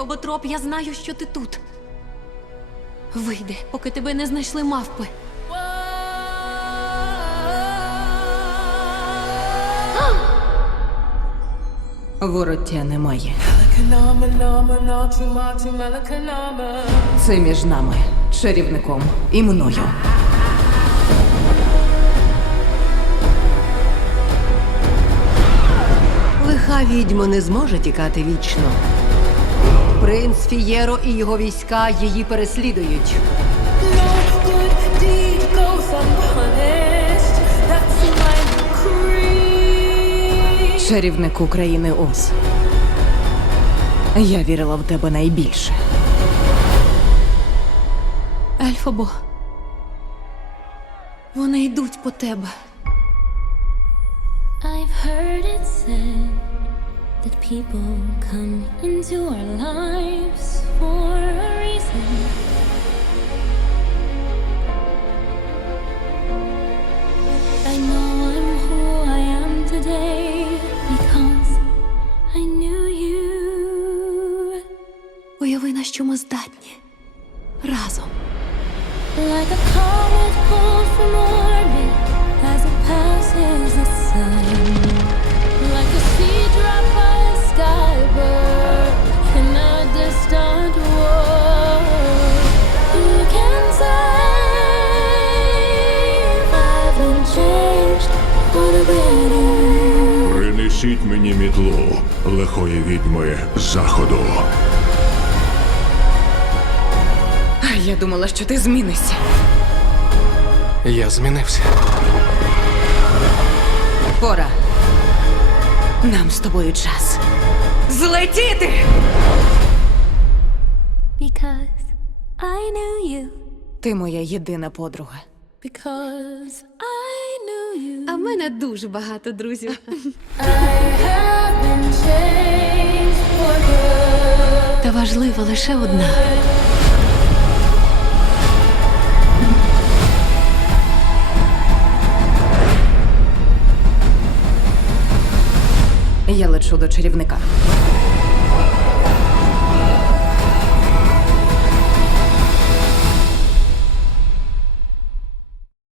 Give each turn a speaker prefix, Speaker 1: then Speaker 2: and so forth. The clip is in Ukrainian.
Speaker 1: Ботроп, я знаю, що ти тут. Вийди, поки тебе не знайшли мавпи.
Speaker 2: Вороття немає. Це між нами, чарівником і мною.
Speaker 3: Лиха відьма не зможе тікати вічно. Принц Фієро і його війська її переслідують.
Speaker 2: Чарівник України Оз. Я вірила в тебе найбільше.
Speaker 1: Ельфобо. Вони йдуть по тебе. I've heard it said that people come into our lives for a reason. I know I'm who I am today because I knew you. Уяви, на що ми здатні. Разом. Like a comet pulled from orbit as it passes the sun.
Speaker 4: Принесіть мені мідло лихої відьми заходу.
Speaker 1: А я думала, що ти змінишся.
Speaker 5: Я змінився.
Speaker 2: Пора. Нам з тобою час. Злетіти. Because I knew you. Ти моя єдина подруга. Because
Speaker 1: I а в мене дуже багато друзів. Та важлива лише одна.
Speaker 2: Я лечу до чарівника.